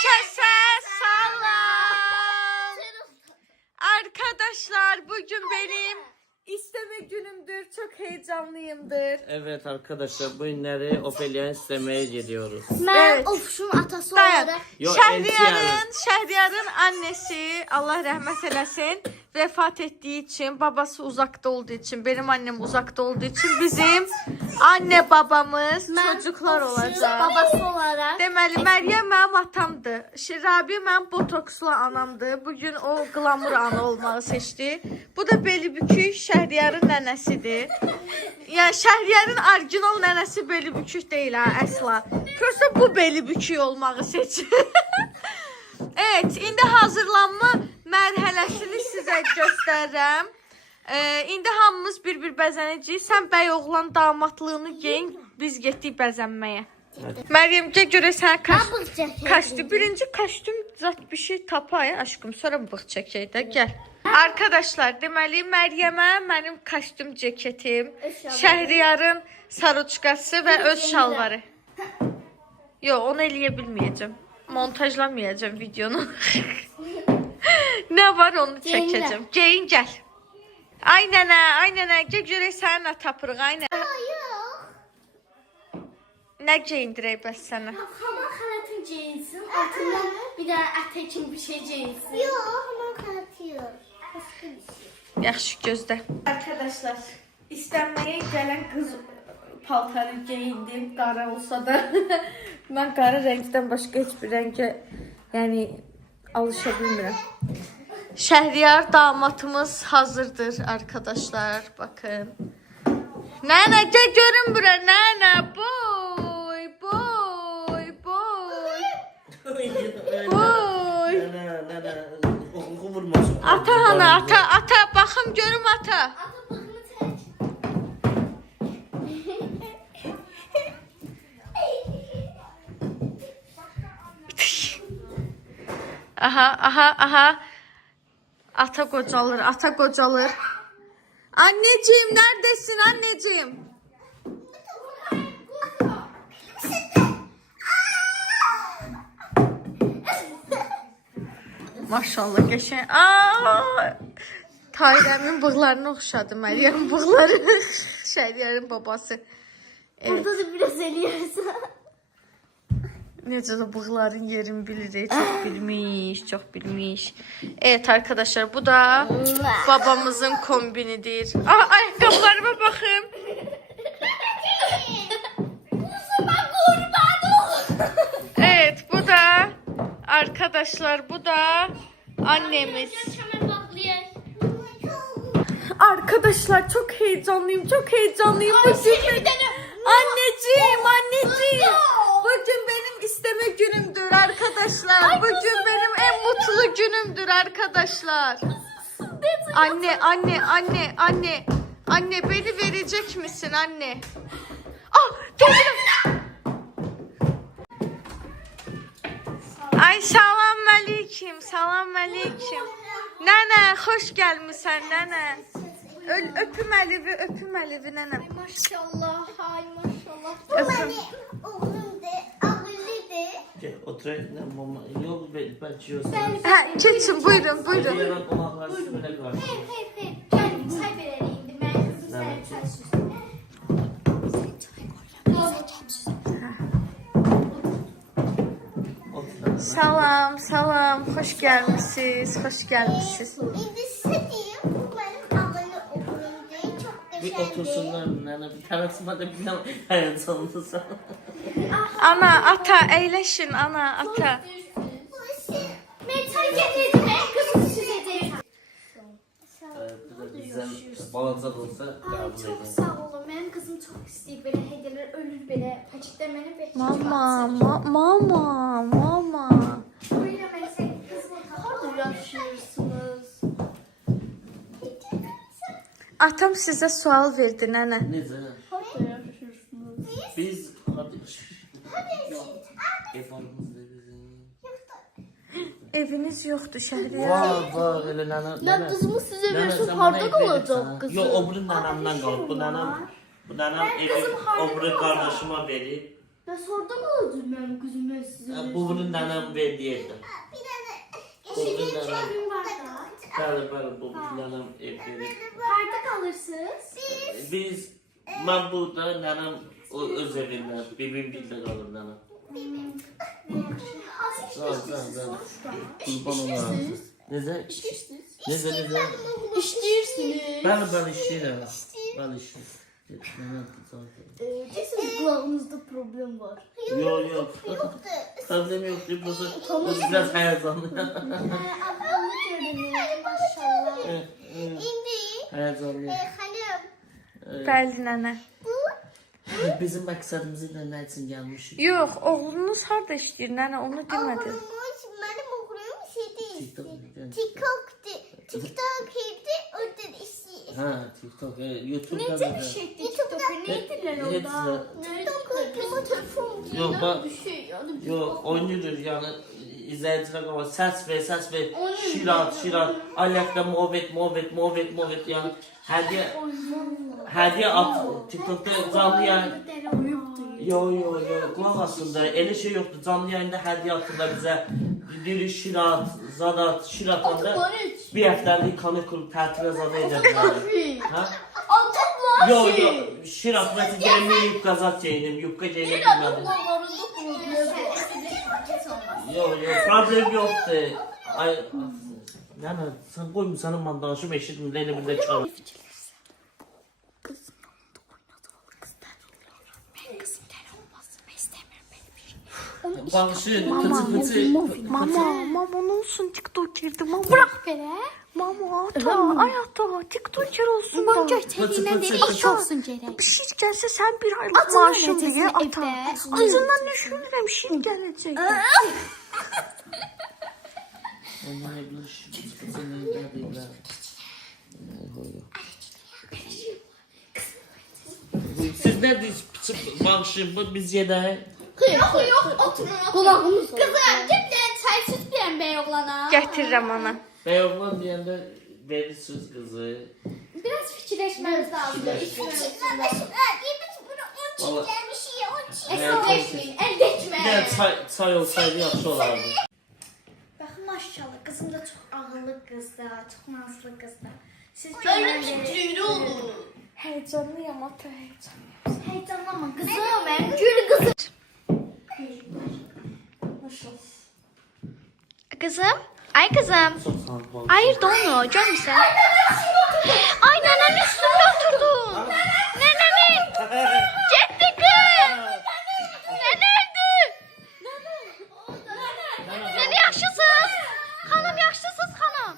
Herkese salam. Arkadaşlar bugün benim isteme günümdür. Çok heyecanlıyımdır. Evet arkadaşlar bu günleri Ophelia'nı istemeye gidiyoruz. Ben Evet. Ofşun atası Dayan. olarak Yo, Şəhriyarın annesi Allah rəhmət eləsin vefat ettiği için, babası uzakta olduğu için, benim annem uzakta olduğu için bizim anne babamız çocuklar olacak. babası olarak Deməli, Məryəm mənim atamdır. Rabi mənim botokslu anamdır. Bugün o glamur ana olmağı seçdi. Bu da Belibükük Şəhriyarın nənəsidir. Yəni Şəhriyarın orijinal nənəsi Belibükük deyil ha, əsla. Prosta bu Belibükük olmağı seçdi. Evet, indi hazırlanma mərhələsini sizə göstərirəm. İndi hamımız bir-bir bəzənəcəyik. Sən bəy oğlan damatlığını geyin, biz getdik bəzənməyə. Məryəm, görək sən kostyum. Birinci kostyum zat bir şey tapay aşkım, sonra bıx çəkək də, gəl. Arkadaşlar, deməli Məryəmə mənim kostyum ceketim, Şəhriyarın saruçkası və öz şalvarı. Yo, onu eləyə bilməyəcəm. Montajlamayacağım videonu. Ne var onu çəkəcəm. Geyin gəl. Ay nənə, gəl görək sənin nə tapırıq, ay nənə. Nə geyindirək bəs sənə? hamam xalatın giyinsin, altından bir de ətəkin bir şey giyinsin. Yok, hamam xalatı yok. Başka bir şey. Yaxşı gözlə. Arkadaşlar, istənməyə gələn qız paltarı geyindim, qara olsa da. Mən qara rəngdən başqa heç bir rəngə yəni alışa bilmirəm. Şəhriyar damatımız hazırdır arkadaşlar. Bakın. Nənə, gəl görün bura. Nənə, boy. Oku vurmasın. Ata ana, ata. Baxım görüm ata. Ata baxını çək. Aha. Ata qocalır. Anneciğim, neredesin anneciğim? Maşallah qəşəng. Tayrəmin bığlarına oxşadı Məryəmin bığları. Şəhriyarın babası. Evet. Burada da biraz eləyirsən. Necə də bığların yerini bilir. Çox bilmiş. Evet arkadaşlar, bu da babamızın kombinidir. Ayakkabılarıma bakın. Evet, bu da arkadaşlar, bu da annemiz. Arkadaşlar çok heyecanlıyım. Anneciğim. Bugün benim isteme günümdür arkadaşlar. Bugün benim en mutlu günümdür arkadaşlar. Anne beni verecek misin anne? Geldim. Ay salam aleyküm. Nene hoş gelmişsin nene. Öpüm Əlif'i nene. Maşallah, ay maşallah. Bu Öpüm. benim oğlumdur, ağıllıdır. Gel oturayım. Yok belki yiyorsun. Keçin buyurun. Diğer konaklar üstüne karşı. Hey. Gel çay vereyim. Ben kızım sen çay süsle. Salam. Hoş gelmişsiniz. İndi size diyeyim, bu benim ağıllı oğlumdur. Çok Bir geçerli. otursunlar nene bir tanıtma da bir hayat sonunda sana. Ana, ata, eyleşin ana, ata. Ben çay getirdim. Kızım süzecek. Bu da bizden balaca da olsa kabul Çok edin. sağ olun. Benim kızım çok isteyip böyle hediyeler ölür böyle paketlemeni bekliyor. Mama. Buyurun ben senin kızına harda yaşıyorsunuz. Atam size sual verdi nene. Neyse. Harda yaşıyorsunuz. Biz hadi. Efendimiz de bizim. Eviniz yoktu Şəhriyar. Var öyle nene. Ya kızımı size versem harda kalacak kızım? Yok o bunun nenemden kalır. Bu nenem evi o buraya kardeşime verir. Ben orada kaldım benim kızım ben size. Bu bunun nənəm verdiyi evdə. Şirin çöpüm var da. Bəli, bu bunun nənəm ev verir. Harda kalırsınız? Mən burada nənəm öz evində, bibim birdə qalır nənəm. Qurban olarım. Necə? Necə? İşləyirsiniz. Bəli, işləyirəm. Bəli, işləyirəm. Sizin kulağınızda problem var. Yok. Problem yok. Bu biraz heyecanlı. Ablamı görünüyor maşallah. Heyecanlı. Bəli nənə. Bizim məqsədimizin də nə üçün gəlmişik? Yox, oğlunuz harda işləyir nənə? Onu demədin. Benim okulum TikTok. TikTok evde orada işi. Ha, TikTok. YouTube'da Necə bir şey TikTok'u ne edirlər orada? TikTok'u telefon Yok, bak. bir şey yani. Yok, oynuyoruz yani. İzleyiciler ama ses ver. Şirat. Ayakta muhabbet yani. Hediye at. TikTok'ta canlı yayın. Yo. Kulak aslında. Öyle şey yoktu. Canlı yayında hediye attılar bize. Biri Şirat anda bir həftəlik kanikul tətilə zada edəcəklər. Ha? Yo. Şirat məti gəlməyib yubka zat geyinim. Yubka geyinim bilmədim. Yo, problem yoxdur. Ay, nənə, sən qoymuşsanın mən danışım eşitmir, elə bir də çağır. Bağışı, kıçı. Mama ne olsun TikTok girdi mama. Bırak beni. Mama ata TikToker olsun da. Göçeriğine de iş olsun Ceren. Bir şey gelse sen bir aylık Atın maaşın ötesini diye ata. evde. Ağzından ne şükürüm şey gelecek. Siz ne diyorsunuz? Bağışı, biz yedək. Yok oturun. Kulağımız. Kızım cepten çaysız bir bey oğlana. Getirirəm ana. Bəy oğlan deyəndə verirsiniz qızı. Biraz fikirleşmemiz lazım. Valla. Esnafleşmeyin. Elde Bir etme. də çay olsaydı yaxşı olardı. Bakın maşallah kızım da çok ağıllı kız da, çok nazlı kız da. Siz Öyle titriyor olur. Heyecanlıyım ata heyecan. heyecanlanma kızım ben gül kızım. Kızım. Ay kızım. Çox sağ ol. Bağışı. Hayır donmuyor. Canım sen. Ay nenemin üstünde oturdun. Nenemin. Gitti kız. Nene öldü. Nene yaşlısınız. Hanım yaşlısınız hanım.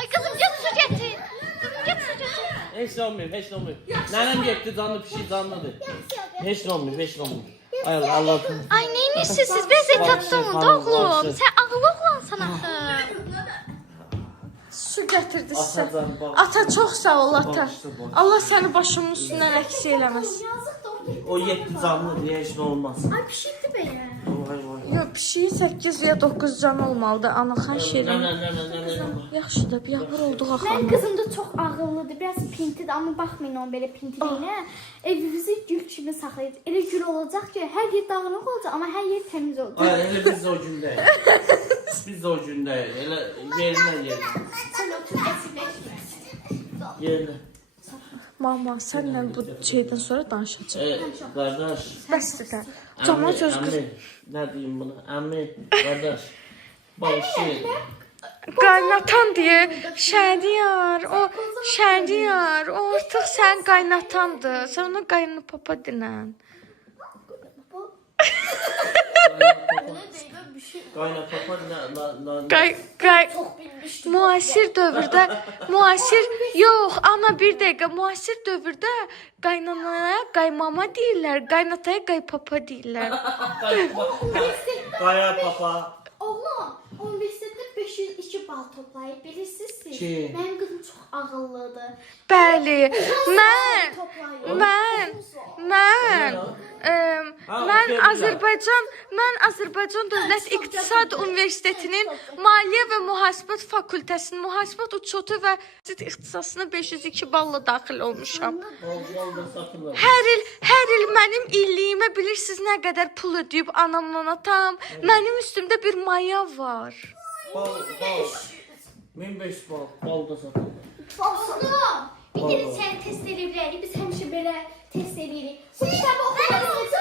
Ay kızım git su getir. Kızım git su getir. Heç nə olmuyor. Nənəm getdi, canlı pişik canlıdır. Heç nə olmuyor. Ay Allah. Ay neymişsiniz siz? Ben size tattım oğlum. Sen ağıllı oğlansan axı. Su getirdi size. Atacan bak. Ata çok sağ ol ata. Bağışla, bağışla. Allah seni başımın üstünden eksik eləməsin. Yazık da orada. O yetdi canlı diye heç nə olmaz. Ay pişirdi beni. Vay. Yok bir şey 8 ya 9 can olmalıdır. Ana xahiş edirəm. Nənə. Yaxşı da biabır olduq axı. Benim kızım da çok ağıllıdır. Biraz pintidir ama bakmayın onun böyle pintiliyine. Evimizi gül kimi saxlayır. Elə gül olacak ki her yer dağınık olacak ama her yer temiz olacak. Ay, elə biz də o gündəyik. Biz də o gündəyik. Elə yerinə. Sen otur esirleşme. Yerinə. Mama sənlə bu şeydən sonra danışacağıq. Qardaş. Bəsdir də. Cana söz qız. Əmi, nə deyim buna? Əmi, qardaş. Bağışı. Qaynatan deyə Şəhriyar, o Şəhriyar, o artıq sən qaynatandır. Sən ona qaynı papa dinən. Qayna papa Çok bilmiş. Yox, ana bir dəqiqə, müasir dövrdə qaynanaya qaymama deyirlər, qaynataya qaypapa deyirlər. Qaya papa. Oğlum, universitette 5 502 bal toplayıb bilirsiniz siz. Kim? Mənim qızım çox ağıllıdır. Bəli. Mən Toplayıb. Azərbaycan Dövlət İqtisad Universitetinin Maliyyə və Mühasibət Fakültəsinin Mühasibət uçotu və ixtisasına 502 balla daxil olmuşam. Hər il mənim illiyimə bilirsiniz nə qədər pul ödəyib anamla atam. Mənim üstümdə bir maya var. Bal. 1500 bal. Bal da satılır. Olsun. Bir kere sen test edebilirik. Biz həmişə belə test edirik. Bu kitabı oxumadınız.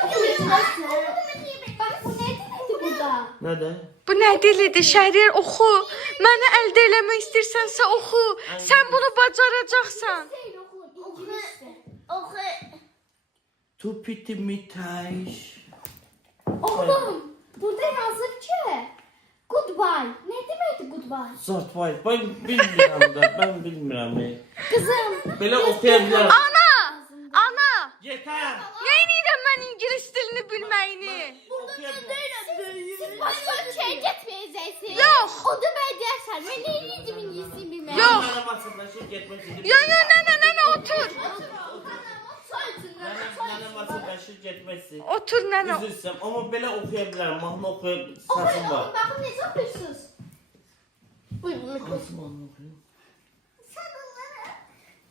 Bak bu ne deməkdir burada? Nədir? Bu nə dilidir? Şəhriyar oxu. Məni əldə eləmək istəyirsənsə oxu. Sən bunu bacaracaqsan. Deyil oxu. İngiliscə. Oxu. Tupiti mitaş. Oğlum. Burada yazır ki. Goodbye. Ne deməkdir goodbye? Zartbay. Ben bilmirəm da. Ben bilmirəm. Kızım. Belə oxuya bilərəm. Ana! Yetər. Neynirəm mən ingilis dilini bilməyini? Oxuya bilərəm. Siz başka ülkeye gitmeyeceksiniz. Yok. O da ben dersen. Ben neyliydim İngilizceyi bilmem. Yok. Mənə masırlaşır getmək istəyirəm. Yo, nənə, otur. Mənə masırlaşır getmək istəyirəm. Otur nənə. Üzr istəyirəm. Amma belə oxuya bilərəm. Mahnı oxuya səsim var. Bakın ne yapıyorsunuz? Hansı mahnı oxuyum?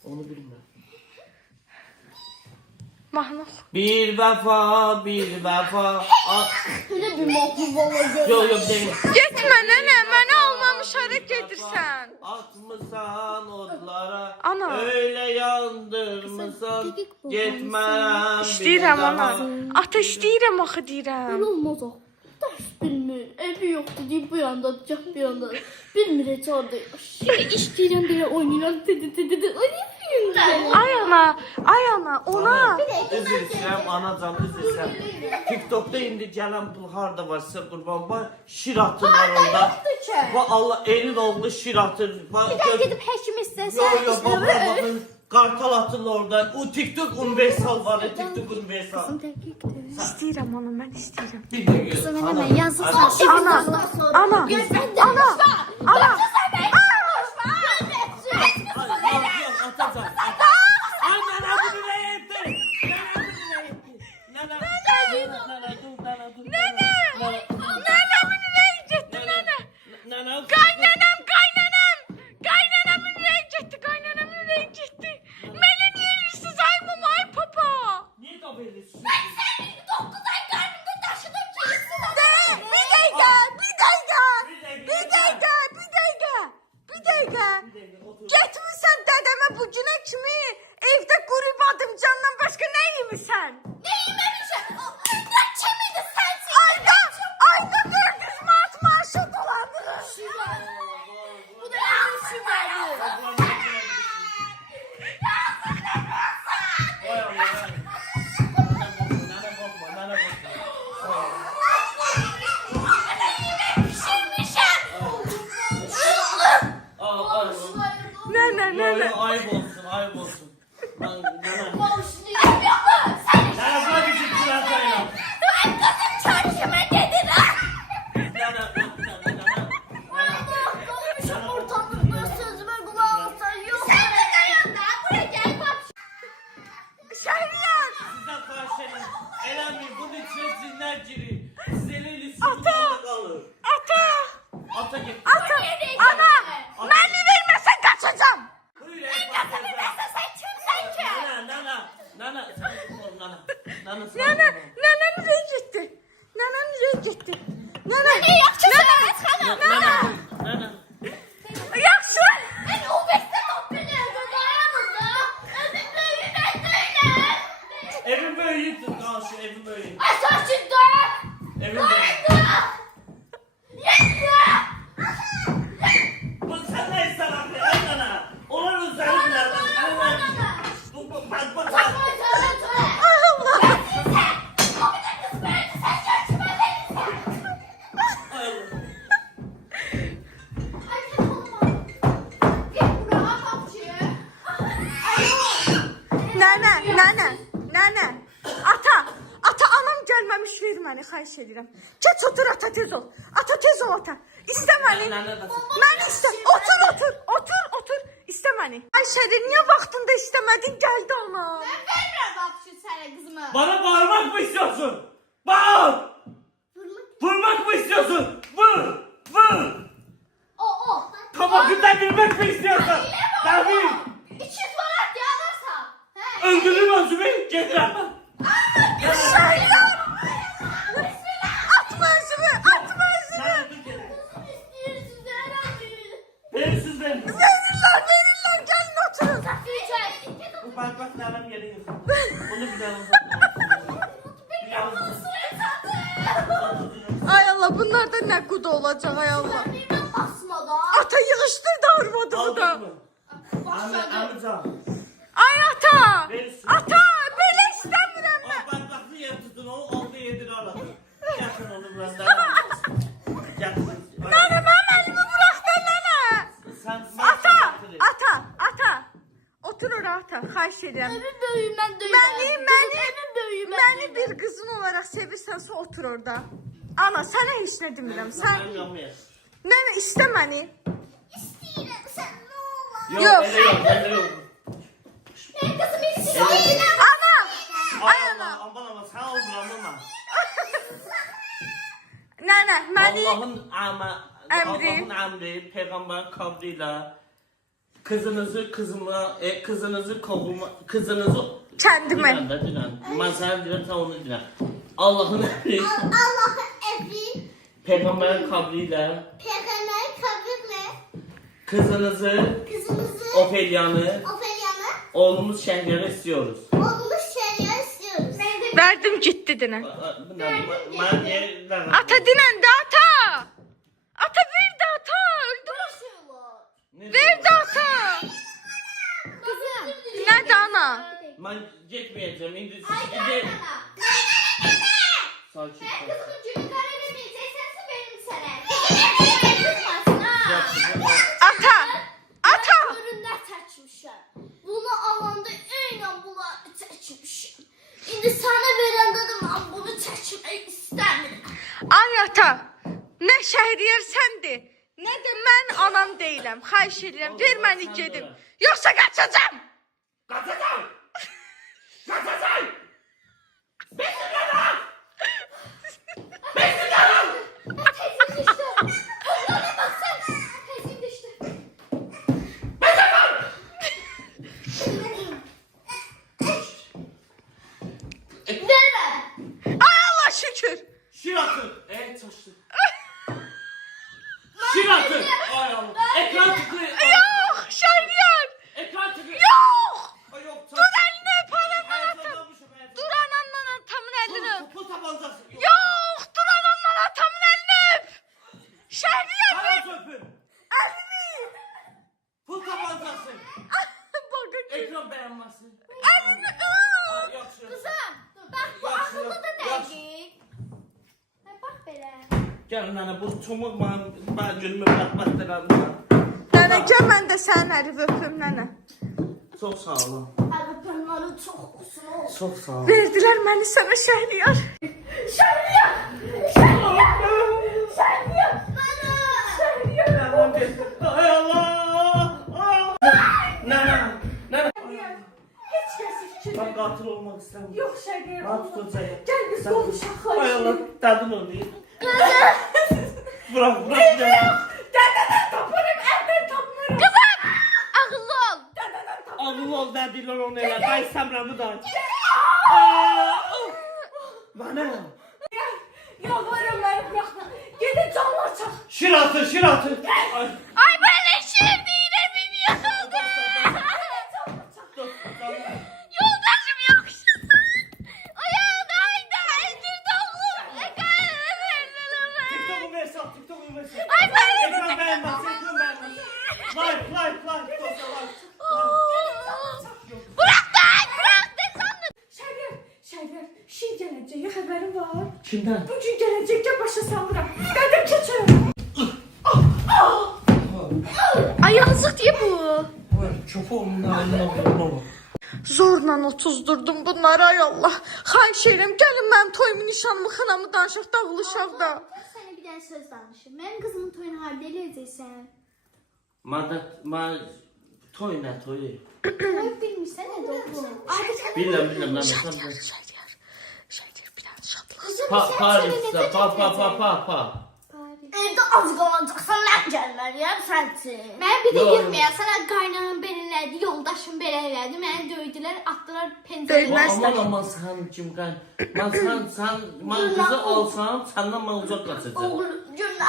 Onu bilmirəm. Mahnı oxu. Bir vəfa. Öyle bir mahkum olacak. Yok deyil. Getmə nənə, məni almamış hara gedirsən? Atmısan odlara. Ana. Öyle yandırmısan. Getmem. İstəyirəm ana. Ata istəyirəm axı deyirəm. Olmaz o. Ders bilmir. Evi yoktu deyip bu yanda atacak bir yanda. Bilmir hiç orada. Şimdi işleyeceğim diye oynayacağım. Dedi. Oynayayım. Ay ana, ona. Üzr istəyirəm anacan, üzr istəyirəm. TikTokda indi gələn bu harda var sizə qurban var. Şir atırlar orada. Va Allah elin oğlu şir atır. Gidip hekim istese. Yo bakın. Kartal atırlar orada. O TikTok universal var ya TikTok universal. İstəyirəm ana, mən istəyirəm. Bir de gör. Kızım hemen yazırsan. Ana. Ana. Yok atacağım. Ay nana bunu ne yaptın? Nana dur. Nənə bunu nə getdi nənə? Nana. Qaynanamın rəyi getdi. Məni niyə yirsiniz ay mama, ay papa? Niye kabul ediyorsun? Bir dakika. Getmirsən dədəmə bu günə kimi evdə qurub adımcandan başqa nə yemisən? Ayda 400 manat maaşı dolandırır. Bu da yanlışı verdi. Vay Allah. Nana bakma. Nənə. Ayıp olsun. Nana. Boşluğum yok mu? Sen Nana böyle bir şey çıkartmayın. ben kızım çarşıma dedin ha. Nana. Konuşup ortalıkta sözüme kulağın sayıyor. Sen de dayan da buraya gel bak. Şəhriyar. Sizden karşılayın. Elhamdülillah bunun içine cinler girir. Siz eliyle sürüklerde kalır. Ata git. Ana. Məni verməsən qaçacağam. Buyur efendim. Sen kimsen ki? Nana. Nana. Nana. Nənənin rəyi getdi. Nənə. Nana. Yaxşı. Ben o beste topluyordu dayanıldı. Özüm böyle ben böyle. Evim böyle karşı evim böyle. Asansörde. Evim böyle. Yetti. Bu sen ne istersin? Nana. Onun üzerine bile. Bak. Nənə. Ata, anam gəlməmiş ver məni, xahiş edirəm. Keç otur ata, tez ol. Ata ata tez ol ata. İste məni. Məni iste. Otur. İste məni. Ayşədə niyə vaxtında istemədin? Gəldi ona. Ben vermirəm vapşı sənə qızımı. Bana bağırmak mı istiyorsun? Bağır! Vurmak mı istiyorsun? Vur! O. Kabakından girmek mi istiyorsun? Tabii! 200 manat yağlarsa. He. Öldürürüm özümü, getir ama. Atma özümü. Kızım istiyorsun herhalde. Bensiz ben. Verirler. Gelin oturun. Bu parmaklarım yere yok. Bunu bir daha uzatmayın. Ay Allah bunlar da ne kuda olacak ay Allah. Ben basma da. Ata yığıştırdı arvadımı da. Aldın mı? Amca. Ay ata. Verirsin. Ata böyle istemiyorum O ben. parmaklı yer tutun, o oldu yedir aradı. Yakın onu benden. Yakın. Nene ben elimi bırak da nene. Sen Ata. Otur oraya ata. Xahiş edirəm. Evin böyüyüm ben Məni bir qızın olaraq sevirsənsə otur orada. Ana sənə heç nə demirəm. Sən nənə istə məni. İstəyirəm sən nə olar? Yok. Yok, öyle yok. Ben kızımı istəyirəm. Ana. Ay Allah, aman aman, sen olmuram ama. Nənə məni Allah'ın Emri. Allah'ın emri, peygamber kabriyle kızınızı kəndimə. Dilen. Ben sana dilen, sen onu dilen. Allah'ın emri, Allah'ın evi, peygamber kabriyle peygamber kabirle kızımızı Ofelia'nı oğlumuz Şehriyar'a istiyoruz. oğlumuz şeriat istiyoruz. Ben de Verdim getdi dinə. Ben niye Ata dinən də ata. Ata ver də ata. Öldür. Ver də ata. kızım. Nədir ana? Ben gitmeyeceğim. Şimdi Ay sakin sana. ol. Kızımın cümle edemeyeceksense benim sana. Kızmasın ha. Ata. Ürünler seçmişim. Bunu alanda eynen bunu seçmişim. Şimdi sana verende de ben bunu seçmek istemiyorum. Ay ata. Nə Şəhriyar səndir, nə də mən anam deyiləm. Xahiş edirəm, ver məni gedim. Yoxsa qaçacağam. Kaçacağım! Kaçacağım! Teyzem düştü. Onlara bak sen. Teyzem düştü. Verme. Ay Allah şükür. Şiratın! Çalıştı. Şiratın! Ay Allah! Ekran tıklıyor! Yox, Şəhriyar. Ekran tıklıyor! Yox. Ay yok! Dur əlini öp anamdan Hayatımda atam. olmuşum, hayatımda. Dur anamdan atamın əlini öp. Pul tabancaksın! Yox, dur anamdan atamın əlini öp. Şəhriyar Hayat öpün! əlini. Pul tabancaksın! Bakın. Ekran beğenmezsin! Əlini öp. Ay yok şurası! Kızım. Bak bu Yaxşı, akıllı da yaxşı. değil. Bak böyle. Gel nene bu çomuk ben günümü bırakmaktadır. Nənə gəl mən də sənin əlivi öpüm nənə. Çok sağ olun. Arabanları çok olsun. Çok sağ olun. Verdilər məni sənə Şəhriyar. Şerliyor. Ay Allah! Nene! Nene! Heç kəs fikir. Ben katil olmak istemiyorum. Yox Şəhriyar. Ben tutacağım. Gəl biz qonşaq. Ay Allah! Tadın olayım. Bırak bırak. Dədədən taparım, əldən tapmıram. Ağıllı ol. Dədədən taparım. Ağıl ol dediler onu elə. Ben istemremı da. Bana. Yalvarıyorum beni bırakma. Gidin canlar çak. Şiratı. Ay. Ay böyle şimdi evim yıkıldı. Yoldaşım yakışırsın. Ayağındaydı. Eldirdi oğlum. TikTok'u versin. Ay ben. Ekran beğenmez. Like. Dosya like. Bırak ne sandın? Şeryar, şey geleceği haberim var. Kimden? Bugün gelecekte başa sandıram. Dedim keçerim. Ay yazık diye bu. Çopuğumun halini alıyorum. Zorla otuzdurdum bunları ay Allah. Xahiş edirəm gəlin mənim toyumu, nişanımı, xınamı danışıq, dağılışaq da. Seni bir dənə söz danışım. Mənim qızımın toyunu harda eləyəcəksən? Mən toy nə toyu? Toy bilmirsən nə oğlum? Bilmirəm. Şəhər bir dənə şadlıq. Parisdə, pa. Evdə az qalacaqsan, mən gəlməliyəm sənsin. Mən bir də Yo. yığmaya, sənə qaynanam belə elədi, yoldaşım belə elədi, məni döydülər, atdılar pəncərəyə. Aman sən kim qan? Mən qızı alsam, səndən mən uzaq qaçacağam. Oğlum,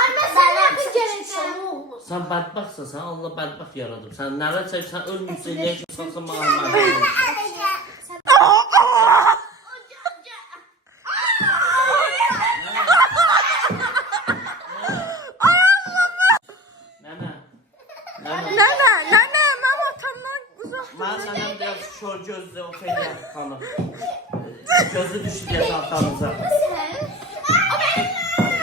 Ay, mən sənə yaxın gələcəm. oğlum. Sən bədbəxtsən, sən Allah bədbəxt yaradıb. Sən nələ çəksən, ölmüşsən, niyə ki, sansa mənə. Nənə, Nənə, mən atamdan uzaq. mən sənə biraz şor gözlü o şeylə xanım. Gözü düşür deyəsən atanıza.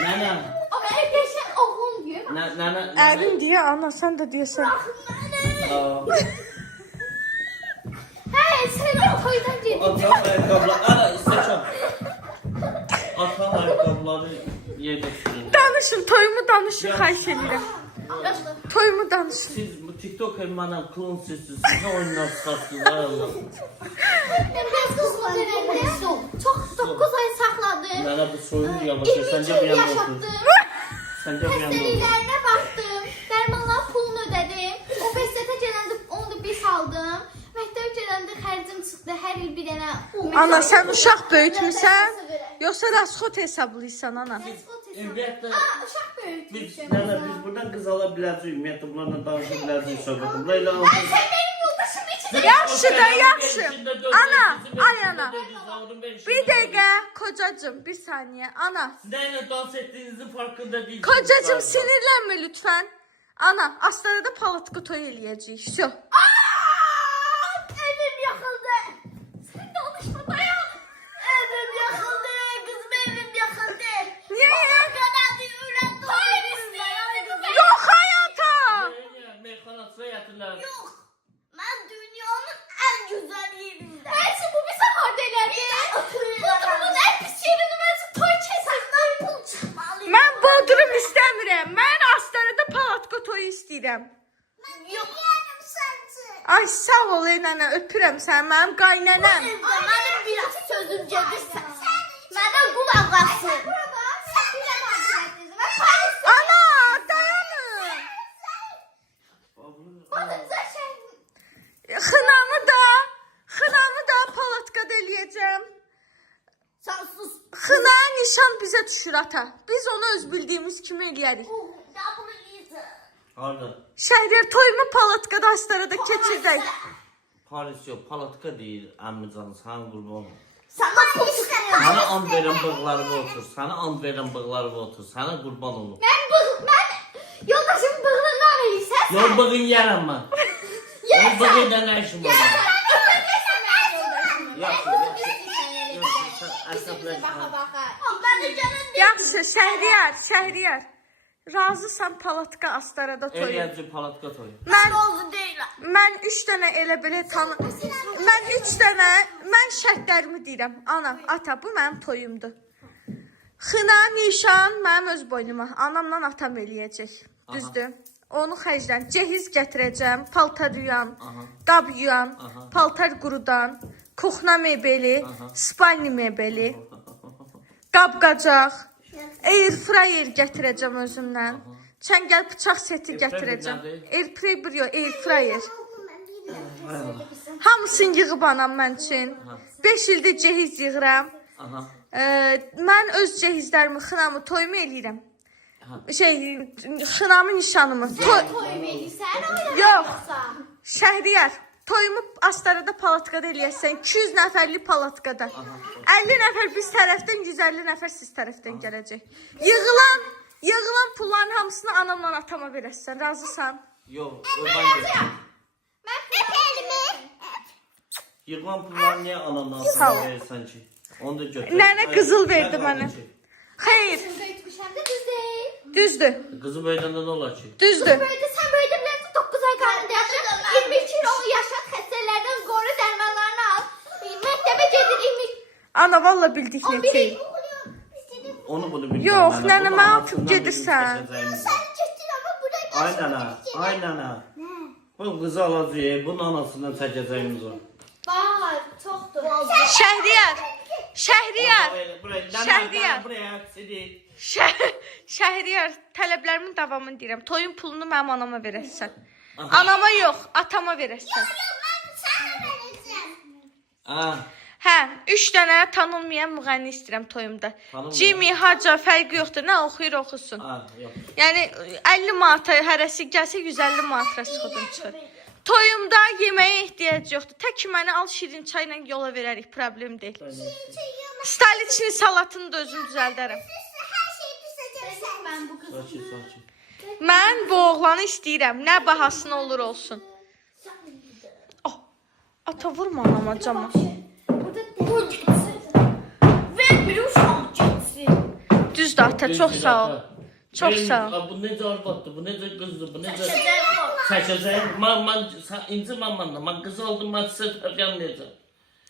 Nənə, O mənə qəşəng oğlum deyir. nənə. Ərin deyə, ana, sən də deyəsən. Hə, sən toydan gedin. Atan ayaqqabıları, ana istəşəm. Atan ayaqqabıları yerdə sürün. Danışın, toyumu danışın, xahiş edirəm. Toyumu danışın. Siz bu TikTok elmanım klon sizsiniz. Siz nə oyunlar çıxartdınız ay Allah. Mən biraz qızımı verəməyəm. Çox 9 ay saxladım. Mənə bu soyunca yavaş. 22 Səncə il bir yana otur. yaşatdım. Səncə bir yana otur. Xəstəliklərinə baxdım. Dərmanlar pulunu ödədim. Universitetə gələndə onu da bir saldım. Məktəbə gələndə xərcim çıxdı. Hər il bir dənə. Ana, sən uşaq böyütmüsən, yoxsa rasxot hesablayırsan, ana? Ümumiyyətlə, Uşaq biz böyütmüşəm. buradan qız ala biləcəyik. Ümumiyyətlə, bunlarla danışa biləcəyik söhbətim. Burayla alın. Sən mənim yoldaşım içində. Yaxşı da, yaxşı. Ana, ay ana. Bir dəqiqə, kocacım, bir saniyə. Ana, Sizlərlə dans etdiyinizin farkında değilsiniz. kocacım sinirlənmə lütfən. Ana, Astarada palatqı toy eləyəcəyik. Şo. Evim yakıldı. Sen konuşma dayan. Evim yakıldı. Kızım evim yakıldı. Niyə? Kanadı üren doğum istiyorum. Yox həyata. Meyxanasına yatırlar. Yok. Ben dünyanın en güzel yerinde. Hər şey bu bizə harda elədi? Bunun ən pis yerini mən toy kəsəndən pul çıxmalıyım. Mən bodrum istəmirəm. Mən Astarada palatqı toyu istəyirəm. Yok. Yerim sensin. Ay sağ ol nənə, öpürəm səni, mənim qaynanəm. Benim biraz sözüm gelirse. Bana kulak asın. Ana, dayanın. Xınamı da palatqada eləyəcəm. Sen sus. Xına nişan bizə düşür ata. Biz onu öz bildiyimiz kimi eləyərik. Ya bunu iyice. Harada? Şəhriyar toyumu palatqada Astarada keçirdək. Paris yox, palatka deyil əmmican, sən qurban ol. Sana sus. Sənə and verən bığlarıma otur, sənə and verən bığlarıma otur, sənə qurban olum. Mən yoldaşım bığından eləyirsən. Yox, bığın yerəm mən. Onun bığı ilə nə işim var? Yaxşı, Şəhriyar. Razısan palatqa Astarada toyu. Eləyəcək palatka toyu. Oldu değil. Mən 3 dənə elə belə mən şərtlərimi deyirəm. Ana, ata, bu mənim toyumdur. Xına, nişan mənim öz boynuma. Anamla atam eləyəcək. Düzdür? Onu xərcdən cehiz gətirəcəm, paltar yuyan, qab yuyan, paltar qurudan, koxna mebeli, spalni mebeli, qab-qacaq, airfryer gətirəcəm özümdən. Çəngəl bıçaq seti gətirəcəm. Airfryer yox, airfryer. Hamısını yığıb anam mən üçün. 5 ildir cehiz yığıram. Mən öz cehizlərimi, xınamı, toyumu eləyirəm. Xınamı, nişanımı. Toy verirsən, Yox. Şəhriyar, toyumu Astarada palatqada eləyəsən. 200 nəfərlik palatqada. 50 nəfər biz tərəfdən, 150 nəfər siz tərəfdən gələcək. Yığılan pulların hamısını anamla atama verəsən. Razısan? Yox, ölmən gedir. Yığılan pulları niyə anandan Sağ ol. atama verirsən ki? Onu da götür. Nənə qızıl verdi mənə. Xeyr, böyütmüşəm də düz deyil. düzdür. Qızı böyüdəndə nə olar ki? Düzdür. Sən böyüdə bilərsən 9 ay qarnında yaşa. 22 il onu yaşat, xəstələrdən qoru, dərmanlarını al. Məktəbə gedir 20. Ana, valla bildik necəyik. Onu bunu bilmirəm. Yox, nənə. nənə, Bunu mən anasından atıb gedirsən. bizim çəkəcəyimiz var. Sen gittin ama buraya Ay nənə, ay nənə. Bu qızı alacağıq, bunun anasından çəkəcəyimiz var. Var, çoxdur. Şəhriyar. Şəhriyar. Şəhriyar. Buraya sidik. Şəhriyar, tələblərimin davamını deyirəm. Toyun pulunu mənim anama verəsən. Aha. Anama yox, atama verəsən. ben sana vereceğim. Ha. Hə, 3 dənə tanınmayan müğənni istəyirəm toyumda. Tanınmayan? Jimmy, Haca, fərqi yoxdur. Nə oxuyur, oxusun. Ha, yox. Yəni 50 manata hərəsi gəlsə 150 manat rəsxodun çıxır. Toyumda yeməyə ehtiyac yoxdur. Tək ki məni al şirin çayla yola verərik, problem deyil. Staliçini, salatını da özüm düzəldərəm. Her şeyi düzelteceğim. Ben bu kızı Sakin, sakin. Mən bu oğlanı istəyirəm. Nə bahasına olur olsun. Oh, ata vurma anama cama. burada bu gitsin. Ver bir uşağım gitsin. Düzdür ata, çox sağ ol. Çox sağ ol. Bu necə arvaddır, bu necə qızdır, bu necə... Çəkəcək var. Çəkəcəyim. Mən inci mamanla, mən qız aldım, mən sizə tərbiyəm necə?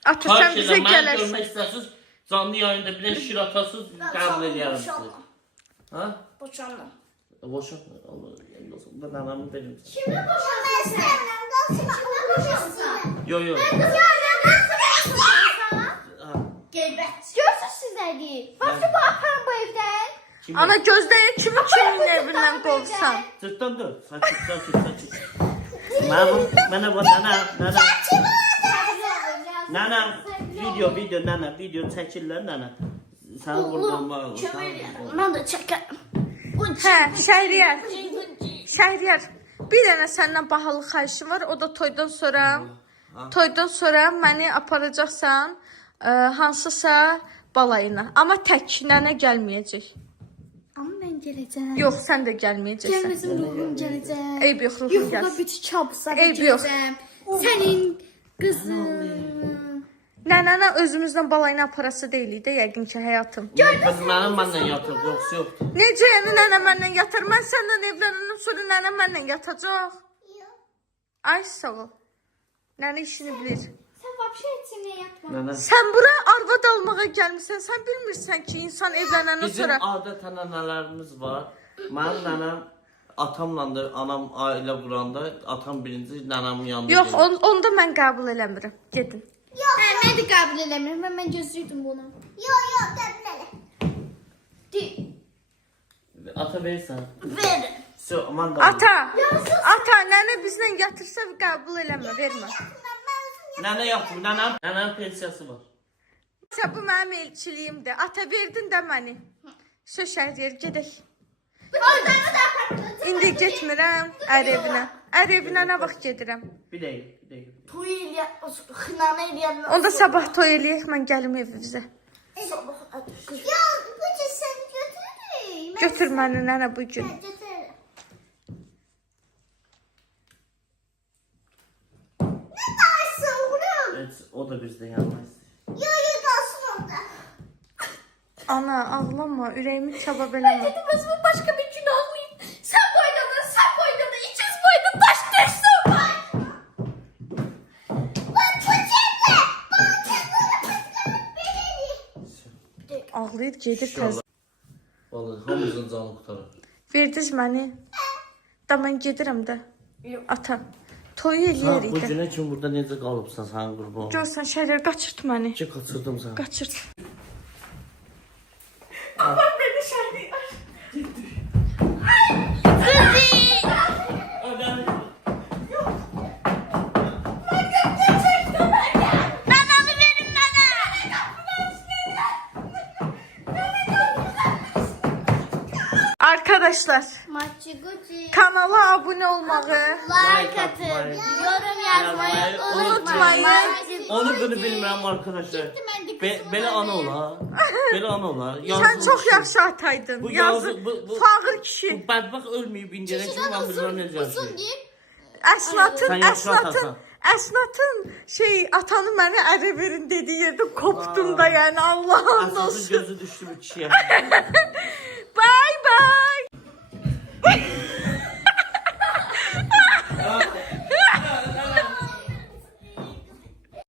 Ata sən Xahiş bizə edirəm, məni gələrsən. görmək istəsiniz, canlı yayında bir şir atasız, qəbul edərəm sizi. Ha? Boşanma. Boşa. Ben anamı dedim. Şimdi boşanma istemem. Şimdi boşansın. Yo yo. Geybət. Görürsünüz sizləri. Vaxtı bu aparın bu evdən. Kim? Ana gözləyə kimin evindən qovsan. Sırttan dur. Saçık. Mənə bax, nənə. Nənə, video çəkirlər, nənə. Sən qurban bağlı. Mən də çəkərəm. Hə, Şəhriyar. Şəhriyar. Bir dənə səndən bahalı xahişim var. O da toydan sonra məni aparacaqsan hansısa balayına. Amma tək nənə gəlməyəcək. Amma mən gələcəm. Yox, sən də gəlməyəcəksən. Gəlməsin ruhum gələcək. Eyb yox, ruhun Yuxuda gəlsin. bütün kabuslar Eyb yox. gələcəm. Sənin qızın. Nənənə özümüzdən balayına aparası deyilik də yəqin ki, həyatım. Qız mənlə yatır, yoxsa yoxdur. Necə yəni nənə mənlə yatar? Mən səndən evlənəndən sonra nənə mənlə yatacaq. Ay sağ ol. Nənə işini bilir. Sən vapşə etsin niyə yatma? Nənə. Sən bura arvad almağa gəlmisən. Sən bilmirsən ki, insan evlənəndən Bizim sonra... adət ənənələrimiz var. Mənim nənəm atamla da anam ailə quranda atam birinci nənəmin yanında. Yox, onda mən qəbul eləmirəm. Gedin. Hə, mən də qəbul eləmirəm. Mən gözləyirdim bunu. Yok demle. Ata verirsən. Verin. Aman da. Ata, nənə bizlə yatırsa qəbul eləmə, vermə. Nənə yatır, nənəm pensiyası var. Sən bu mənim elçiliyimdir. Ata verdin də məni. Söz Şəhriyar, gedək. İndi getmirəm ər evinə. Ər evinə nə vaxt gedirəm? Bir dəqiqə. Toy eləyən, xınanı eləyən. Onda sabah toy eləyək, mən gəlim evimizə. Ya bu seni götüreyim. Götür məni nənə bu gün. Ben götürürüm. Ne dersin oğlum? Evet, o da bizdə yanmayız. Yok kalsın orada. Ana, ağlama, ürəyimi çaba eləmə. Dedim özümün başka bir günah mıyım? Sen boynadın, İkiz boynu taş düşsün. Ağlayır, gedir təz. Vallahi hamımızın canı qurtarır. Verdiniz məni. Da mən gedirəm də. Ata, toyu Sən bu eləyərik də. günə kimi burada necə qalıbsan, sən qurban? Görsən Şəhriyar, qaçırt məni. Ki, qaçırdım sən. Qaçırt. Arkadaşlar, Maçı gucci. kanala abone olmağı, Like atın. Yorum yazmayı unutmayın. Onu bunu bilmirəm arkadaşlar. Belə ana olar. Belə ana olar. Sən çox yaxşı ataydın. Bu Yazıq, bu fağır kişi. bədbax ölməyib incəyə kimi mən bilmirəm necə yaşayır. Sən yaxşı atasan. Əsnatın atanı mənə ərə verin dediyi yerdə kopdum da yəni Allah'ın Əsasın olsun. gözü düşdü bu kişiyə.